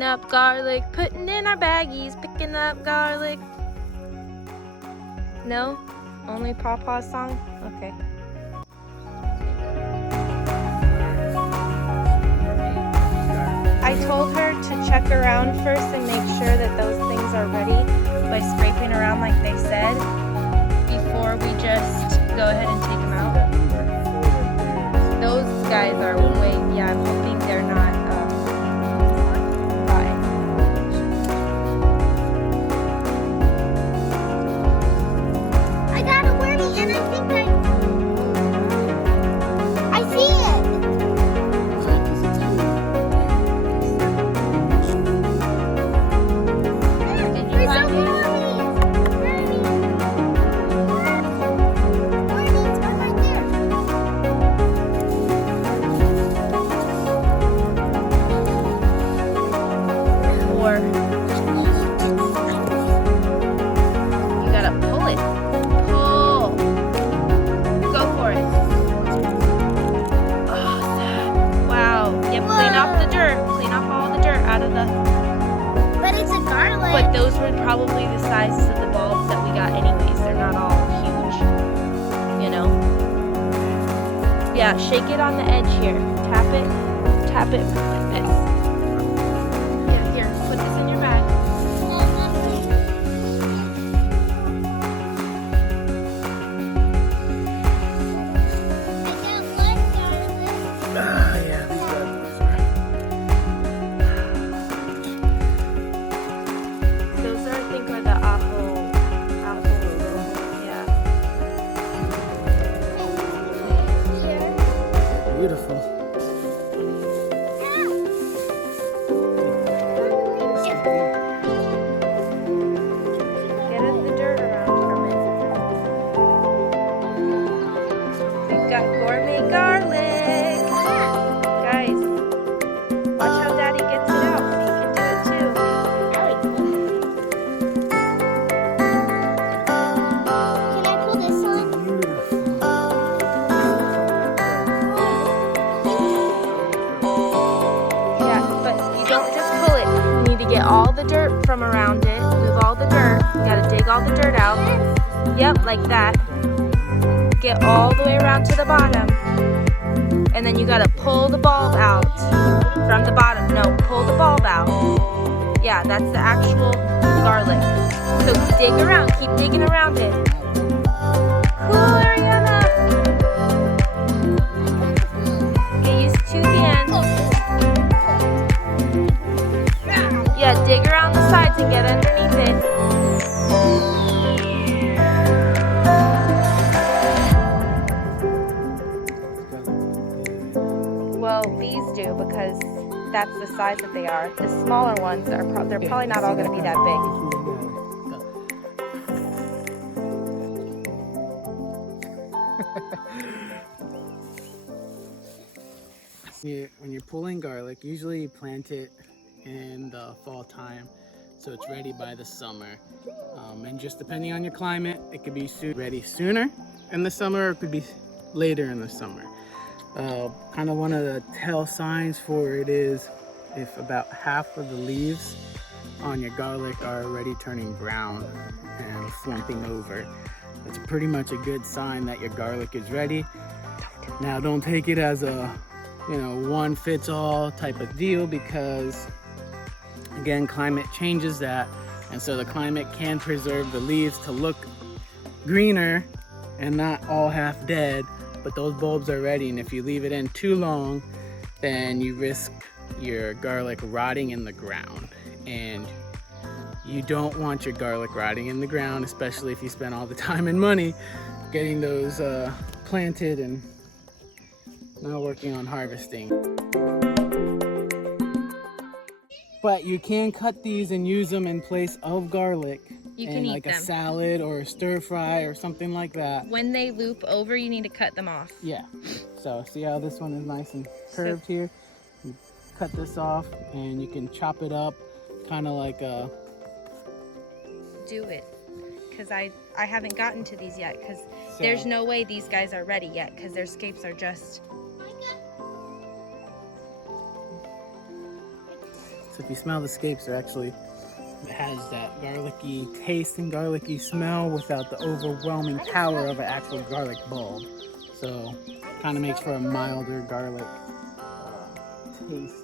Picking up garlic, putting in our baggies, picking up garlic. No? Only Pawpaw's song? Okay. I told her to check around first and make sure that those things are ready by scraping around like they said before we just go ahead and take them out. Those guys are way, yeah, I'm hoping they're not rotten. I got a wormy and I think I see it. But those were probably the sizes of the bulbs that we got anyways. They're not all huge, you know? Yeah, shake it on the edge here. Tap it like this. Yeah, here, put this in your bag. Beautiful. Get the dirt around from it. We've got gourmet garlic. Guys, watch how Daddy gets it out. You can do it too. Can I pull this one? Get all the dirt from around it. Move all the dirt. You gotta dig all the dirt out. Yep, like that. Get all the way around to the bottom. And then you gotta pull the bulb out from the bottom. No, pull the bulb out. Yeah, that's the actual garlic. So dig around. Keep digging around it. Cool, Ariana. Get used to the end. Yeah, dig around the sides and get underneath it. Well, these do because that's the size that they are. The smaller ones are they're probably not all going to be that big. When you're pulling garlic, usually you plant it in the fall time so it's ready by the summer, and just depending on your climate, it could be ready sooner in the summer or it could be later in the summer. Kind of one of the tell signs for it is if about half of the leaves on your garlic are already turning brown and slumping over. That's pretty much a good sign that your garlic is ready. Now don't take it as a one fits all type of deal, because again, climate changes that, and so the climate can preserve the leaves to look greener and not all half dead, but those bulbs are ready, and if you leave it in too long, then you risk your garlic rotting in the ground, and you don't want your garlic rotting in the ground, especially if you spend all the time and money getting those planted and now working on harvesting. But you can cut these and use them in place of garlic. You can in eat like them. A salad or a stir fry or something like that. When they loop over, you need to cut them off. Yeah. So see how this one is nice and curved here? You cut this off and you can chop it up kind of like a... Do it. Because I haven't gotten to these yet, because there's no way these guys are ready yet, because their scapes are just... So if you smell the scapes, they're actually, it has that garlicky taste and garlicky smell without the overwhelming power of an actual garlic bulb. So kind of makes for a milder garlic taste.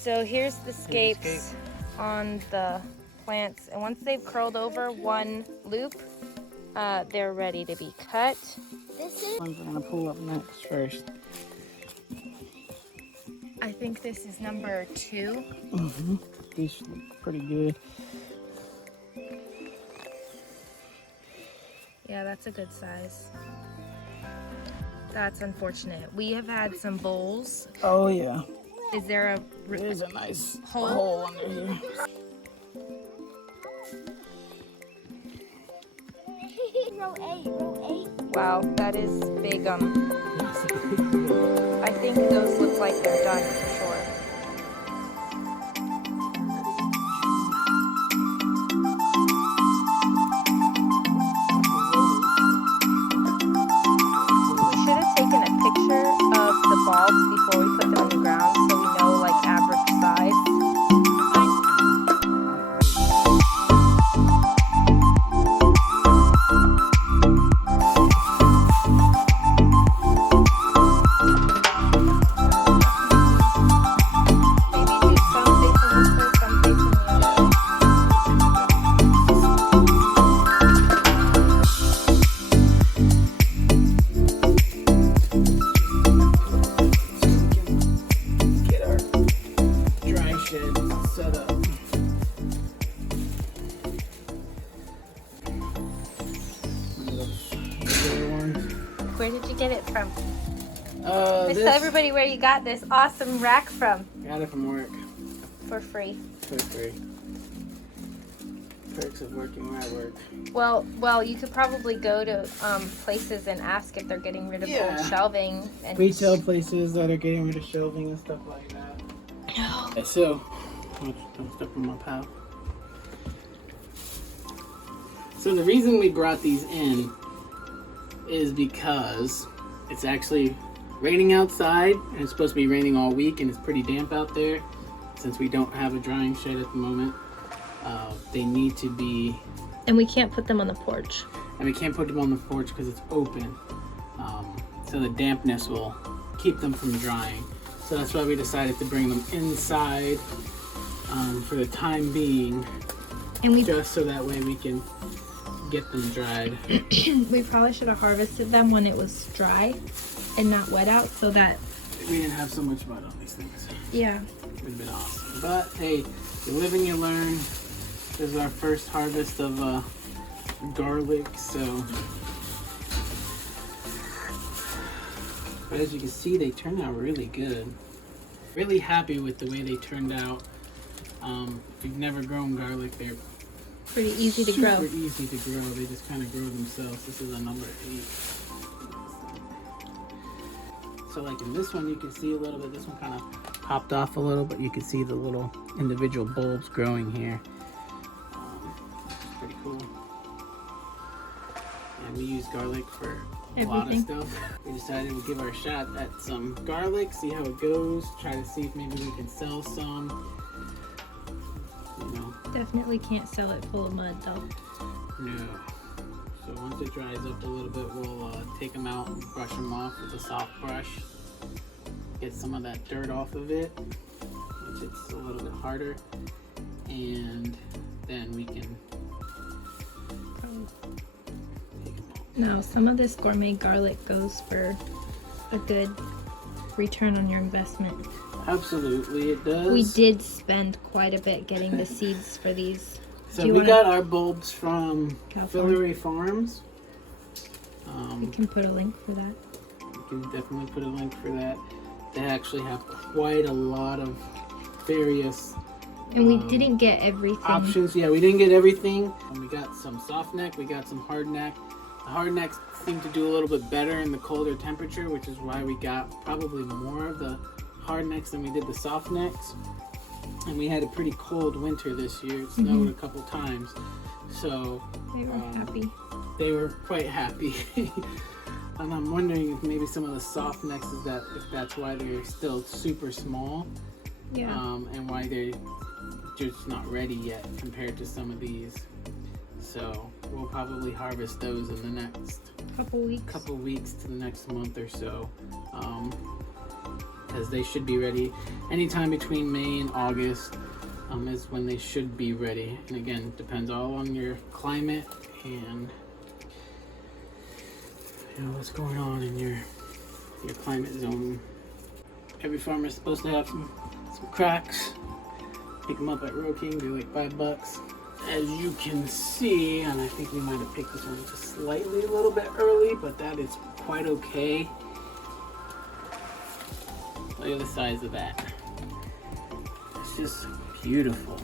So here's the scapes on the plants, and once they've curled over one loop, they're ready to be cut. This is Ones we're gonna pull up next first. I think this is number 2. These look pretty good. Yeah, that's a good size. That's unfortunate. We have had some bowls. Oh yeah. Is there a There's a nice hole? hole under here. row 8. Wow, that is big. I think those look like they're done for sure. We should have taken a picture of the bulbs before we put them in the ground so we know like average size. Where did you get it from? Just tell everybody where you got this awesome rack from. Got it from work. For free. For free. Perks of working where I work. Well, you could probably go to places and ask if they're getting rid of old shelving and Retail places that are getting rid of shelving and stuff like that. Yeah, so, don't step on my pal. So the reason we brought these in is because it's actually raining outside, and it's supposed to be raining all week, and it's pretty damp out there. Since we don't have a drying shed at the moment, they need to be. And we can't put them on the porch. And we can't put them on the porch because it's open, so the dampness will keep them from drying. So that's why we decided to bring them inside for the time being, And just so that way we can get them dried. we probably should have harvested them when it was dry and not wet out, so that we didn't have so much mud on these things. Yeah. It would have been awesome. But hey, you live and you learn. This is our first harvest of garlic, so. But as you can see, they turned out really good. Really happy with the way they turned out. If you've never grown garlic, they're Pretty easy to grow. super easy to grow. They just kind of grow themselves. This is a number 8. So like in this one, you can see a little bit. This one kind of popped off a little, but you can see the little individual bulbs growing here. Pretty cool. And we use garlic for a lot of stuff. We decided we'd give our shot at some garlic, see how it goes, try to see if maybe we can sell some. You know. Definitely can't sell it full of mud though. No. So once it dries up a little bit, we'll take them out and brush them off with a soft brush. Get some of that dirt off of it, which it's a little bit harder. And then we can No, some of this gourmet garlic goes for a good return on your investment. Absolutely, it does. We did spend quite a bit getting the seeds for these. So we got our bulbs from Filaree Farms. We can put a link for that. We can definitely put a link for that. They actually have quite a lot of various and we didn't get everything. Options. Yeah, we didn't get everything. We got some soft neck, we got some hard neck. The hard necks seem to do a little bit better in the colder temperature, which is why we got probably more of the hard necks than we did the soft necks. And we had a pretty cold winter this year. It snowed a couple times. So they were happy. They were quite happy. And I'm wondering if maybe some of the soft necks if that's why they're still super small. Yeah. And why they're just not ready yet compared to some of these. So we'll probably harvest those in the next couple weeks to the next month or so. Because they should be ready anytime between May and August is when they should be ready. And again, it depends all on your climate and what's going on in your climate zone. Every farmer is supposed to have some cracks. Pick them up at Roe King, they're like $5. As you can see, and I think we might have picked this one just slightly a little bit early, but that is quite okay. Look at the size of that. It's just beautiful.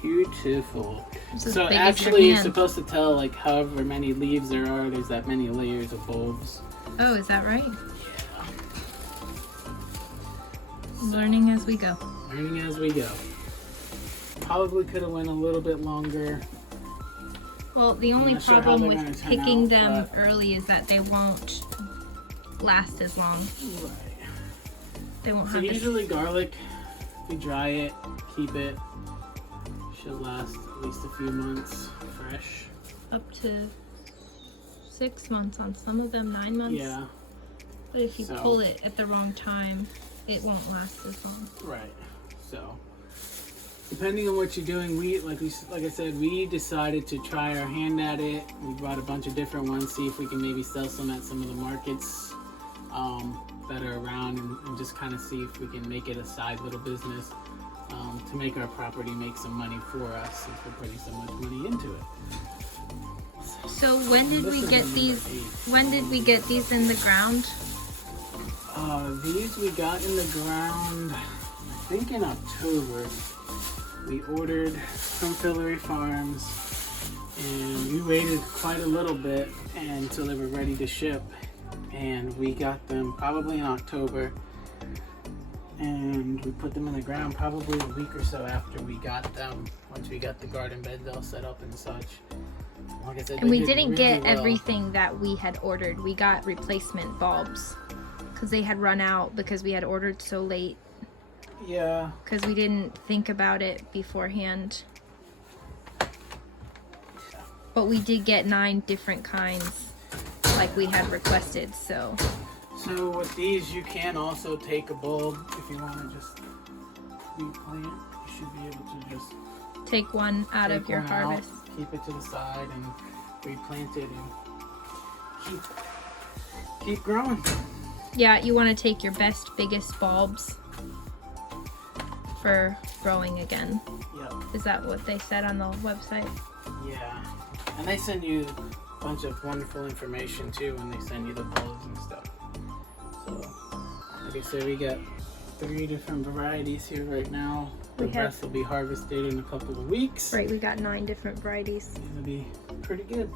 Beautiful. So actually it's supposed to tell like however many leaves there are, there's that many layers of bulbs. Oh, is that right? Yeah. Learning as we go. Learning as we go. Probably could have went a little bit longer. Well, the only problem with picking them early is that they won't last as long. Right. They won't So have usually garlic, if we dry it, keep it, should last at least a few months fresh. Up to 6 months on some of them, 9 months. Yeah. But if you pull it at the wrong time, it won't last as long. Right. So depending on what you're doing, like I said, we decided to try our hand at it. We bought a bunch of different ones, see if we can maybe sell some at some of the markets that are around, and just kind of see if we can make it a side little business to make our property make some money for us since we're putting so much money into it. So when did we get these? When did we get these in the ground? These we got in the ground, I think in October. We ordered from Filaree Farms, and we waited quite a little bit until they were ready to ship, and we got them probably in October, and we put them in the ground probably a week or so after we got them, once we got the garden beds all set up and such. Like I said, and we didn't get everything that we had ordered. We got replacement bulbs because they had run out because we had ordered so late. Yeah. Because we didn't think about it beforehand. But we did get 9 different kinds like we had requested, so. So with these, you can also take a bulb if you want to just replant. You should be able to just take one out of your harvest. Keep it to the side and replant it and keep growing. Yeah, you want to take your best, biggest bulbs for growing again. Yep. Is that what they said on the website? Yeah. And they send you a bunch of wonderful information too when they send you the bulbs and stuff. So, like I said, we got 3 different varieties here right now. The rest will be harvested in a couple of weeks. Right, we got 9 different varieties. These will be pretty good.